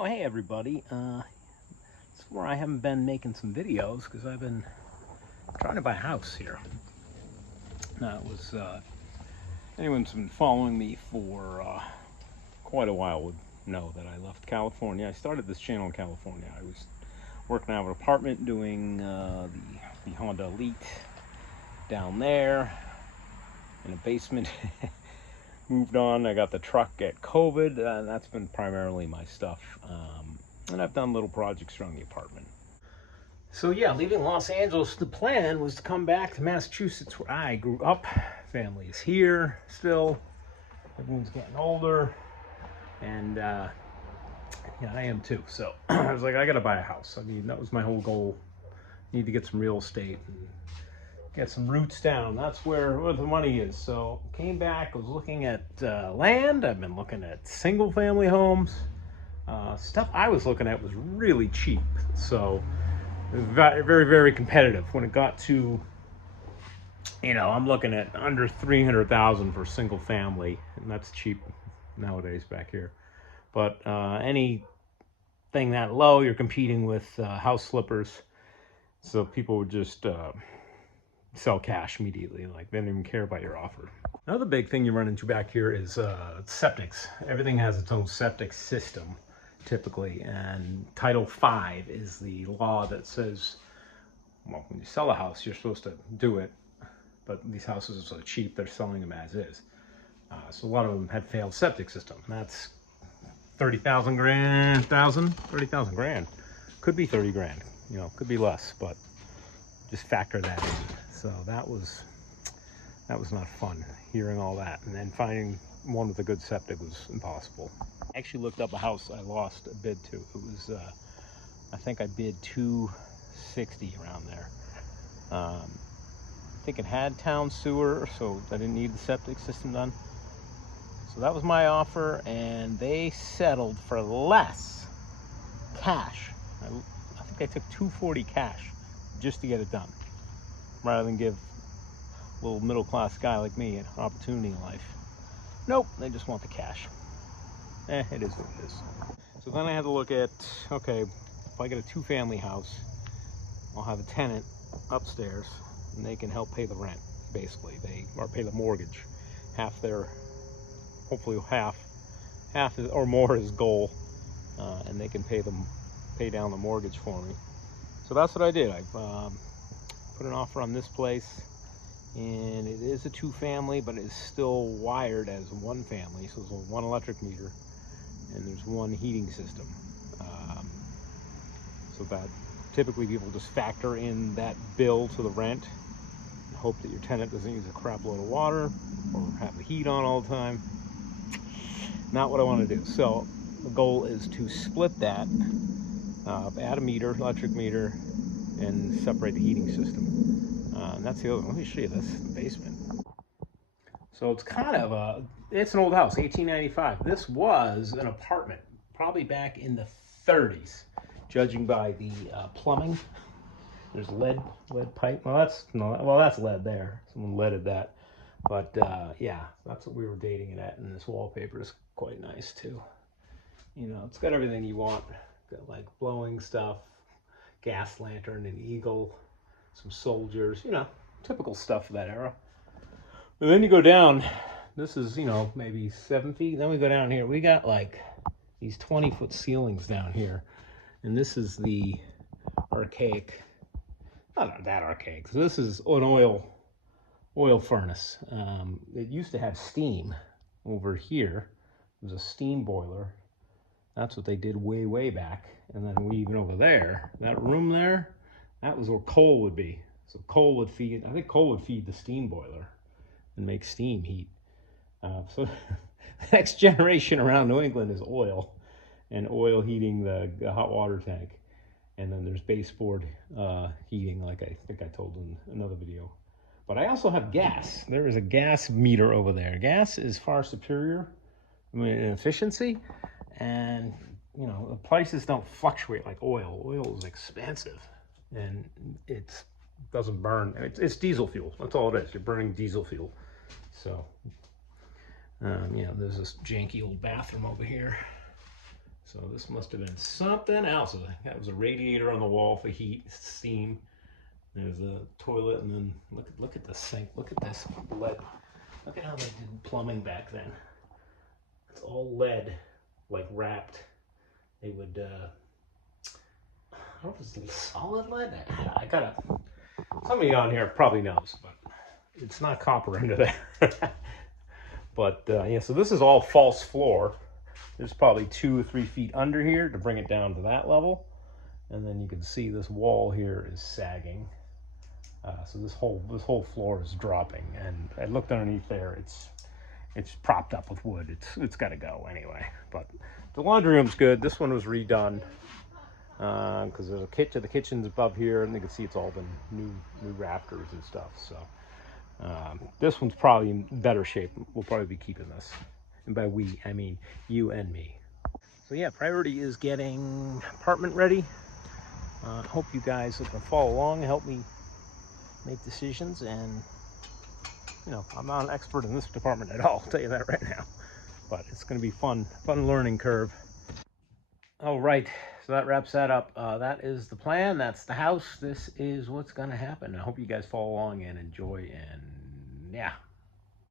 Oh, hey everybody. This is where I haven't been making some videos because I've been trying to buy a house here. Now, anyone's been following me for quite a while would know that I left California. I started this channel in California. I was working out of an apartment doing the Honda Elite down there in a basement. Moved on. I got the truck at COVID, and that's been primarily my stuff. And I've done little projects around the apartment. So yeah, leaving Los Angeles, the plan was to come back to Massachusetts where I grew up. Family is here still. Everyone's getting older, and yeah, I am too. So I was like, I gotta buy a house. I mean, that was my whole goal. Need to get some real estate and get some roots down. That's where the money is. So came back, was looking at land. I've been looking at single family homes. Stuff I was looking at was really cheap. So it was very, very, very competitive. When it got to, I'm looking at under 300,000 for single family, and that's cheap nowadays back here. But anything that low, you're competing with house flippers. So people would just sell cash immediately. Like, they don't even care about your offer. Another big thing you run into back here is septics. Everything has its own septic system, typically, and Title V is the law that says, well, when you sell a house, you're supposed to do it, but these houses are so cheap, they're selling them as is. So a lot of them had failed septic system. That's 30,000 grand, 30,000 grand. Could be 30 grand, could be less, but just factor that in. So that was not fun, hearing all that. And then finding one with a good septic was impossible. I actually looked up a house I lost a bid to. It was, I think I bid 260 around there. I think it had town sewer, so I didn't need the septic system done. So that was my offer, and they settled for less cash. I think they took 240 cash just to get it done, rather than give a little middle-class guy like me an opportunity in life. Nope, they just want the cash. It is what it is. So then I had to look at, okay, if I get a two-family house, I'll have a tenant upstairs, and they can help pay the rent, basically. Or pay the mortgage. Hopefully half or more is goal, and they can pay down the mortgage for me. So that's what I did. I put an offer on this place, and it is a two-family, but it is still wired as one family. So there's one electric meter, and there's one heating system. So that typically people just factor in that bill to the rent and hope that your tenant doesn't use a crap load of water or have the heat on all the time. Not what I want to do. So the goal is to split that, add a meter, electric meter, and separate the heating system. And that's the other one. Let me show you this, the basement. So it's it's an old house, 1895. This was an apartment, probably back in the 30s, judging by the plumbing. There's lead pipe. Well, that's lead there. Someone leaded that. But yeah, that's what we were dating it at. And this wallpaper is quite nice too. It's got everything you want. Got like blowing stuff, gas lantern, an eagle, some soldiers. Typical stuff of that era. But then you go down. This is maybe 7 feet. Then we go down here. We got like these 20-foot ceilings down here, and this is the archaic. Not that archaic. So this is an oil furnace. It used to have steam over here. It was a steam boiler. That's what they did way back. And then even over there, that room there, that was where coal would be. So coal would feed the steam boiler and make steam heat. So the next generation around New England is oil, and oil heating the hot water tank. And then there's baseboard heating, like I think I told in another video. But I also have gas. There is a gas meter over there. Gas is far superior in efficiency, and the prices don't fluctuate like oil. Oil is expensive, and it doesn't burn. It's diesel fuel. That's all it is. You're burning diesel fuel. So, there's this janky old bathroom over here. So this must have been something else. That was a radiator on the wall for heat, steam. There's a toilet, and then look at the sink. Look at this lead. Look at how they did plumbing back then. It's all lead, like wrapped. They would, I don't know if it's solid lead. I gotta. Somebody on here probably knows, but it's not copper under there. But yeah, so this is all false floor. There's probably 2 or 3 feet under here to bring it down to that level. And then you can see this wall here is sagging. So this whole floor is dropping. And I looked underneath there. It's propped up with wood. It's got to go anyway. But the laundry room's good. This one was redone because there's a kitchen. The kitchen's above here, and you can see it's all been new rafters and stuff. So this one's probably in better shape. We'll probably be keeping this. And by we, I mean you and me. So yeah, priority is getting apartment ready. Hope you guys can follow along and help me make decisions. And you know, I'm not an expert in this department at all, I'll tell you that right now. But it's going to be fun learning curve. All right, so that wraps that up. That is the plan. That's the house. This is what's going to happen. I hope you guys follow along and enjoy. And yeah.